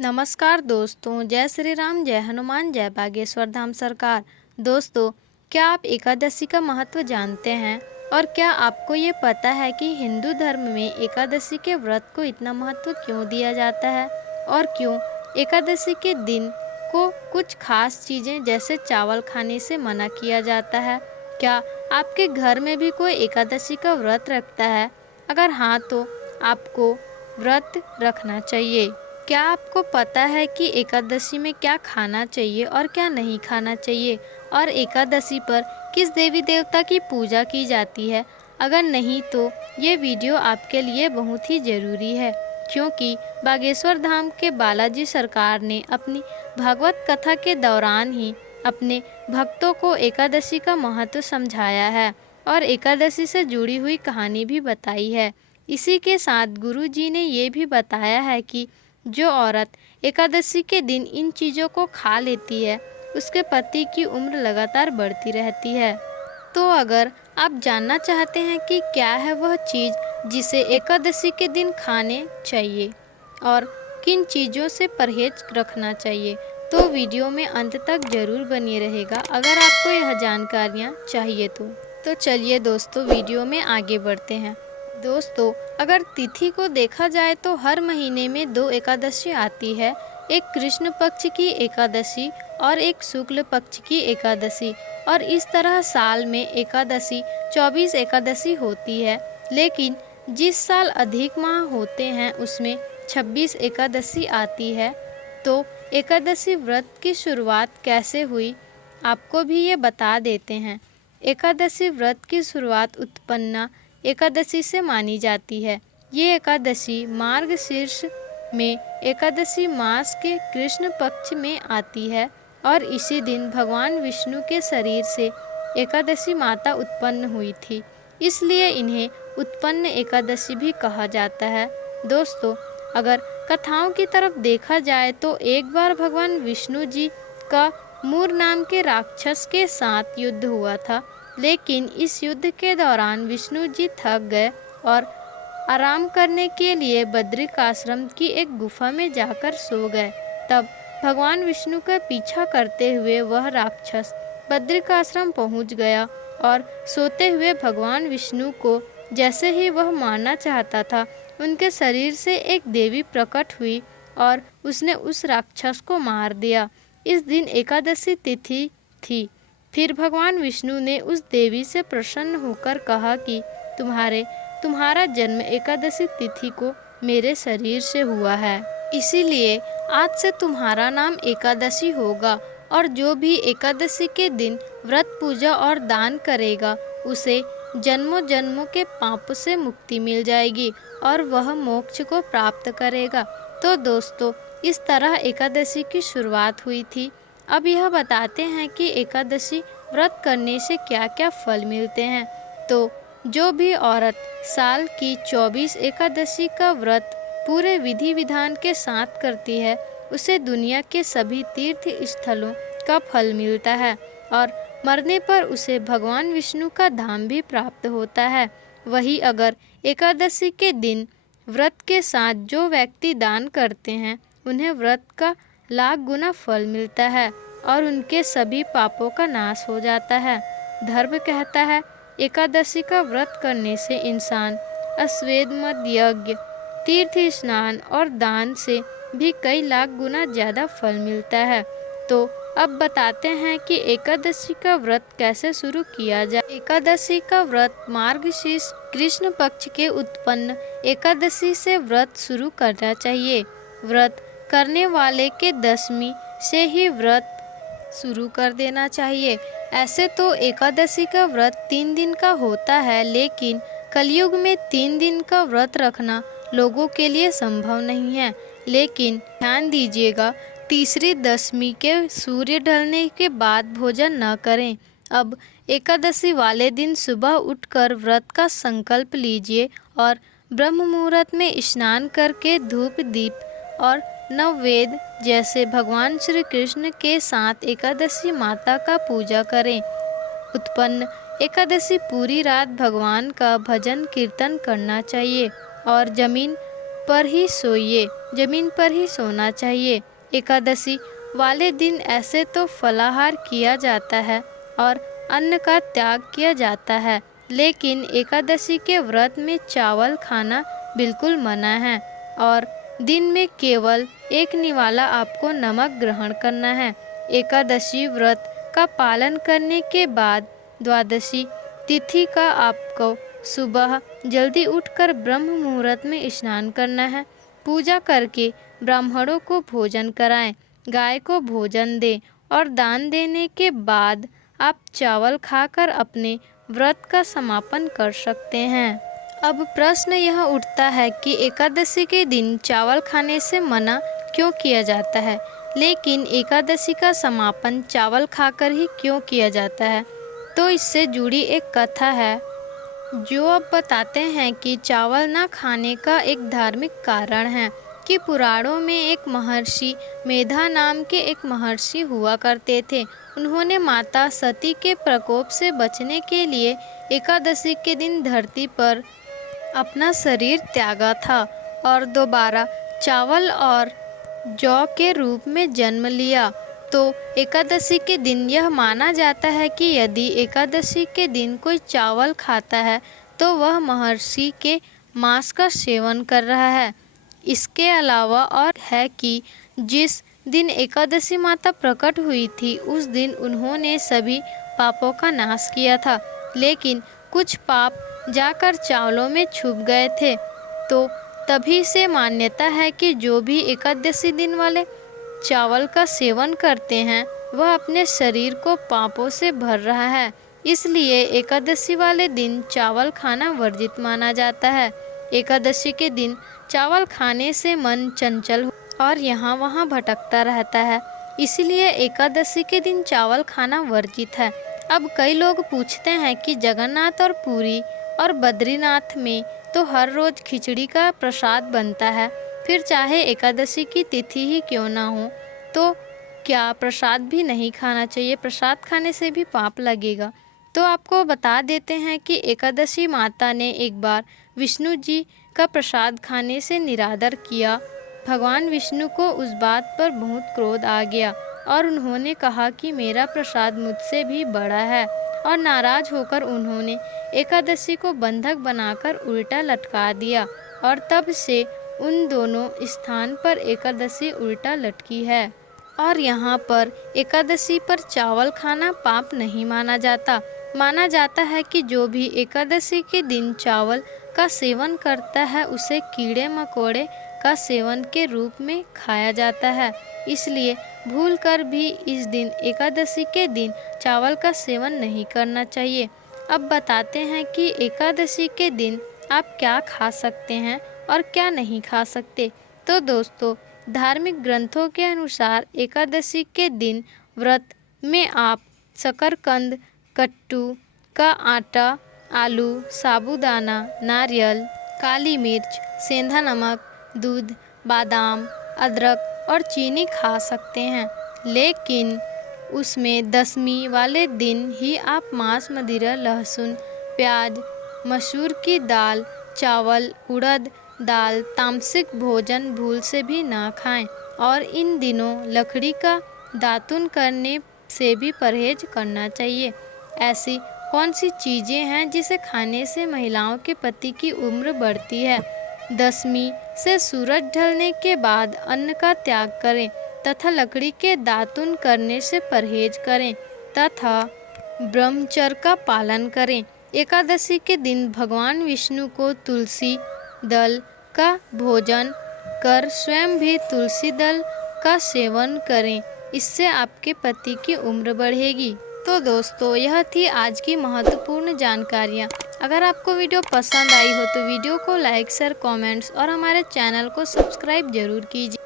नमस्कार दोस्तों, जय श्री राम, जय हनुमान, जय बागेश्वर धाम सरकार। दोस्तों, क्या आप एकादशी का महत्व जानते हैं? और क्या आपको ये पता है कि हिंदू धर्म में एकादशी के व्रत को इतना महत्व क्यों दिया जाता है? और क्यों एकादशी के दिन को कुछ खास चीज़ें जैसे चावल खाने से मना किया जाता है? क्या आपके घर में भी कोई एकादशी का व्रत रखता है? अगर हाँ, तो आपको व्रत रखना चाहिए। क्या आपको पता है कि एकादशी में क्या खाना चाहिए और क्या नहीं खाना चाहिए? और एकादशी पर किस देवी देवता की पूजा की जाती है? अगर नहीं तो ये वीडियो आपके लिए बहुत ही ज़रूरी है, क्योंकि बागेश्वर धाम के बालाजी सरकार ने अपनी भागवत कथा के दौरान ही अपने भक्तों को एकादशी का महत्व समझाया है और एकादशी से जुड़ी हुई कहानी भी बताई है। इसी के साथ गुरु जी ने ये भी बताया है कि जो औरत एकादशी के दिन इन चीज़ों को खा लेती है, उसके पति की उम्र लगातार बढ़ती रहती है। तो अगर आप जानना चाहते हैं कि क्या है वह चीज़ जिसे एकादशी के दिन खाने चाहिए और किन चीज़ों से परहेज रखना चाहिए, तो वीडियो में अंत तक ज़रूर बने रहेगा अगर आपको यह जानकारियाँ चाहिए तो चलिए दोस्तों, वीडियो में आगे बढ़ते हैं। दोस्तों, अगर तिथि को देखा जाए तो हर महीने में 2 एकादशी आती है, एक कृष्ण पक्ष की एकादशी और एक शुक्ल पक्ष की एकादशी। और इस तरह साल में एकादशी 24 एकादशी होती है, लेकिन जिस साल अधिक माह होते हैं उसमें 26 एकादशी आती है। तो एकादशी व्रत की शुरुआत कैसे हुई, आपको भी ये बता देते हैं। एकादशी व्रत की शुरुआत उत्पन्ना एकादशी से मानी जाती है। ये एकादशी मार्गशीर्ष में एकादशी मास के कृष्ण पक्ष में आती है और इसी दिन भगवान विष्णु के शरीर से एकादशी माता उत्पन्न हुई थी, इसलिए इन्हें उत्पन्न एकादशी भी कहा जाता है। दोस्तों, अगर कथाओं की तरफ देखा जाए तो एक बार भगवान विष्णु जी का मूर नाम के राक्षस के साथ युद्ध हुआ था, लेकिन इस युद्ध के दौरान विष्णु जी थक गए और आराम करने के लिए बद्रिक आश्रम की एक गुफा में जाकर सो गए। तब भगवान विष्णु का पीछा करते हुए वह राक्षस बद्रिक आश्रम पहुँच गया और सोते हुए भगवान विष्णु को जैसे ही वह मारना चाहता था, उनके शरीर से एक देवी प्रकट हुई और उसने उस राक्षस को मार दिया। इस दिन एकादशी तिथि थी। फिर भगवान विष्णु ने उस देवी से प्रसन्न होकर कहा कि तुम्हारा जन्म एकादशी तिथि को मेरे शरीर से हुआ है, इसीलिए आज से तुम्हारा नाम एकादशी होगा और जो भी एकादशी के दिन व्रत पूजा और दान करेगा उसे जन्मों जन्मों के पापों से मुक्ति मिल जाएगी और वह मोक्ष को प्राप्त करेगा। तो दोस्तों, इस तरह एकादशी की शुरुआत हुई थी। अब यह बताते हैं कि एकादशी व्रत करने से क्या क्या फल मिलते हैं। तो जो भी औरत साल की 24 एकादशी का व्रत पूरे विधि विधान के साथ करती है, उसे दुनिया के सभी तीर्थ स्थलों का फल मिलता है और मरने पर उसे भगवान विष्णु का धाम भी प्राप्त होता है। वही अगर एकादशी के दिन व्रत के साथ जो व्यक्ति दान करते हैं, उन्हें व्रत का लाख गुना फल मिलता है और उनके सभी पापों का नाश हो जाता है। धर्म कहता है एकादशी का व्रत करने से इंसान अश्वमेध यज्ञ, तीर्थ स्नान और दान से भी कई लाख गुना ज़्यादा फल मिलता है। तो अब बताते हैं कि एकादशी का व्रत कैसे शुरू किया जाए। एकादशी का व्रत मार्गशीर्ष कृष्ण पक्ष के उत्पन्न एकादशी से व्रत शुरू करना चाहिए। व्रत करने वाले के 10वीं से ही व्रत शुरू कर देना चाहिए। ऐसे तो एकादशी का व्रत 3 दिन का होता है, लेकिन कलयुग में 3 दिन का व्रत रखना लोगों के लिए संभव नहीं है। लेकिन ध्यान दीजिएगा, तीसरी 10वीं के सूर्य ढलने के बाद भोजन न करें। अब एकादशी वाले दिन सुबह उठकर व्रत का संकल्प लीजिए और ब्रह्म मुहूर्त में स्नान करके धूप दीप और नववेद जैसे भगवान श्री कृष्ण के साथ एकादशी माता का पूजा करें। उत्पन्न एकादशी पूरी रात भगवान का भजन कीर्तन करना चाहिए और जमीन पर ही सोइए। जमीन पर ही सोना चाहिए। एकादशी वाले दिन ऐसे तो फलाहार किया जाता है और अन्न का त्याग किया जाता है, लेकिन एकादशी के व्रत में चावल खाना बिल्कुल मना है और दिन में केवल एक निवाला आपको नमक ग्रहण करना है। एकादशी व्रत का पालन करने के बाद द्वादशी तिथि का आपको सुबह जल्दी उठकर ब्रह्म मुहूर्त में स्नान करना है। पूजा करके ब्राह्मणों को भोजन कराएं, गाय को भोजन दें और दान देने के बाद आप चावल खाकर अपने व्रत का समापन कर सकते हैं। अब प्रश्न यह उठता है कि एकादशी के दिन चावल खाने से मना क्यों किया जाता है, लेकिन एकादशी का समापन चावल खाकर ही क्यों किया जाता है? तो इससे जुड़ी एक कथा है जो अब बताते हैं कि चावल ना खाने का एक धार्मिक कारण है कि पुराणों में एक महर्षि मेधा नाम के एक महर्षि हुआ करते थे। उन्होंने माता सती के प्रकोप से बचने के लिए एकादशी के दिन धरती पर अपना शरीर त्यागा था और दोबारा चावल और जौ के रूप में जन्म लिया। तो एकादशी के दिन यह माना जाता है कि यदि एकादशी के दिन कोई चावल खाता है तो वह महर्षि के मांस का सेवन कर रहा है। इसके अलावा और है कि जिस दिन एकादशी माता प्रकट हुई थी उस दिन उन्होंने सभी पापों का नाश किया था, लेकिन कुछ पाप जाकर चावलों में छुप गए थे। तो तभी से मान्यता है कि जो भी एकादशी दिन वाले चावल का सेवन करते हैं वह अपने शरीर को पापों से भर रहा है। इसलिए एकादशी वाले दिन चावल खाना वर्जित माना जाता है। एकादशी के दिन चावल खाने से मन चंचल और यहाँ वहाँ भटकता रहता है, इसलिए एकादशी के दिन चावल खाना वर्जित है। अब कई लोग पूछते हैं कि जगन्नाथ और पुरी और बद्रीनाथ में तो हर रोज खिचड़ी का प्रसाद बनता है, फिर चाहे एकादशी की तिथि ही क्यों ना हो तो क्या प्रसाद भी नहीं खाना चाहिए? प्रसाद खाने से भी पाप लगेगा। तो आपको बता देते हैं कि एकादशी माता ने एक बार विष्णु जी का प्रसाद खाने से निरादर किया। भगवान विष्णु को उस बात पर बहुत क्रोध आ गया और उन्होंने कहा कि मेरा प्रसाद मुझसे भी बड़ा है, और नाराज होकर उन्होंने एकादशी को बंधक बनाकर उल्टा लटका दिया और तब से उन दोनों स्थान पर एकादशी उल्टा लटकी है। और यहाँ पर एकादशी पर चावल खाना पाप नहीं माना जाता। माना जाता है कि जो भी एकादशी के दिन चावल का सेवन करता है उसे कीड़े मकोड़े का सेवन के रूप में खाया जाता है। इसलिए भूलकर भी इस दिन एकादशी के दिन चावल का सेवन नहीं करना चाहिए। अब बताते हैं कि एकादशी के दिन आप क्या खा सकते हैं और क्या नहीं खा सकते। तो दोस्तों, धार्मिक ग्रंथों के अनुसार एकादशी के दिन व्रत में आप शकरकंद, कट्टू का आटा, आलू, साबूदाना, नारियल, काली मिर्च, सेंधा नमक, दूध, बादाम, अदरक और चीनी खा सकते हैं, लेकिन उसमें दशमी वाले दिन ही आप मांस, मदिरा, लहसुन, प्याज, मसूर की दाल, चावल, उड़द दाल, तामसिक भोजन भूल से भी ना खाएं और इन दिनों लकड़ी का दातुन करने से भी परहेज करना चाहिए। ऐसी कौन सी चीज़ें हैं जिसे खाने से महिलाओं के पति की उम्र बढ़ती है? दशमी से सूरज ढलने के बाद अन्न का त्याग करें तथा लकड़ी के दातुन करने से परहेज करें तथा ब्रह्मचर्य का पालन करें। एकादशी के दिन भगवान विष्णु को तुलसी दल का भोजन कर स्वयं भी तुलसी दल का सेवन करें, इससे आपके पति की उम्र बढ़ेगी। तो दोस्तों, यह थी आज की महत्वपूर्ण जानकारियाँ। अगर आपको वीडियो पसंद आई हो तो वीडियो को लाइक, शेयर, कमेंट्स और हमारे चैनल को सब्सक्राइब जरूर कीजिए।